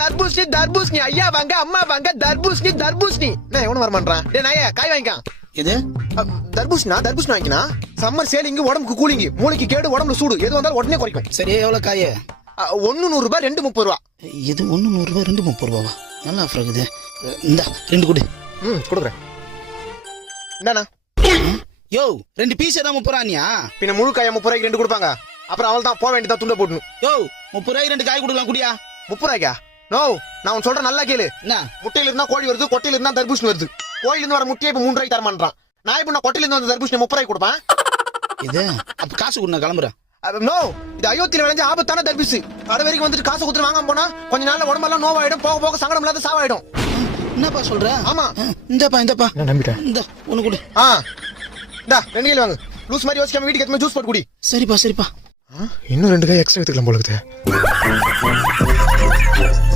தர்பூசணி தர்பூசணி ஐயா வாங்க அம்மா வாங்க தர்பூசணி தர்பூசணி நான் எவனும் வர மாட்டான் டேய் நாயே காய் வாங்கிக்கான் இது தர்பூசணி வாங்கினா சம்மர் சேலிங் உடம்புக்கு கூலிங் மூளைக்கு கேடு உடம்புல சூடு எது வந்தாலும் உடனே குறைக்கும் சரி எவ்வளவு காய? 1 100 ரூபாய் 2 30 ரூபா. இது 1 100 ரூபாய் 2 30 ரூபாவா? நல்லா ஆஃபர் இருக்குது. இந்த 2 கொடு. கொடுக்குறேன். இந்தாண்ணா. யோ 2 பீஸ் தான் 30 ரூபாயா? பின்ன முழு காய 30 ரூபாய்க்கு 2 கொடுப்பாங்க. அப்புறம் அவள் தான் போக வேண்டியதா துண்ட போடணும். யோ 30 ரூபாய்க்கு 2 காய் கொடுக்கலாம் குடியா? 30 ரூபாய்க்கா? நோ நான் உன் சொல்ற நல்லா கேளு. என்ன முட்டையில இருந்தா கோழி வருது, கொட்டையில இருந்தா தர்பூசணி வருது. கோயில இருந்து வர முட்டையை இப்ப 3 ரூபாய்க்கு தர மாட்டான். நான் இப்ப கொட்டையில இருந்து வந்த தர்பூசணி 30 ரூபாய்க்கு கொடுப்பேன். இது அப்ப காசு கொடு நான் கிளம்புறேன். நோ இது அயோத்தியில விளைஞ்ச ஆபத்தான தர்பூசணி. கடை வரைக்கும் வந்துட்டு காசு கொடுத்து வாங்காம போனா கொஞ்ச நாள்ல உடம்பெல்லாம் நோவாயிடும், போக போக சங்கடம் இல்லாத சாவாயிடும். என்னப்பா சொல்ற? ஆமா இந்தப்பா நான் நம்பிட்டேன். இந்த ஒண்ணு கொடு. இந்தா 2 கிலோ வாங்கு. லூஸ் மாதிரி யோசிக்காம வீட்டுக்கு எடுத்து ஜூஸ் போட்டு குடி. சரிப்பா இன்னும் 2 காய் எக்ஸ்ட்ரா எடுத்துக்கலாம் போல இருக்குது.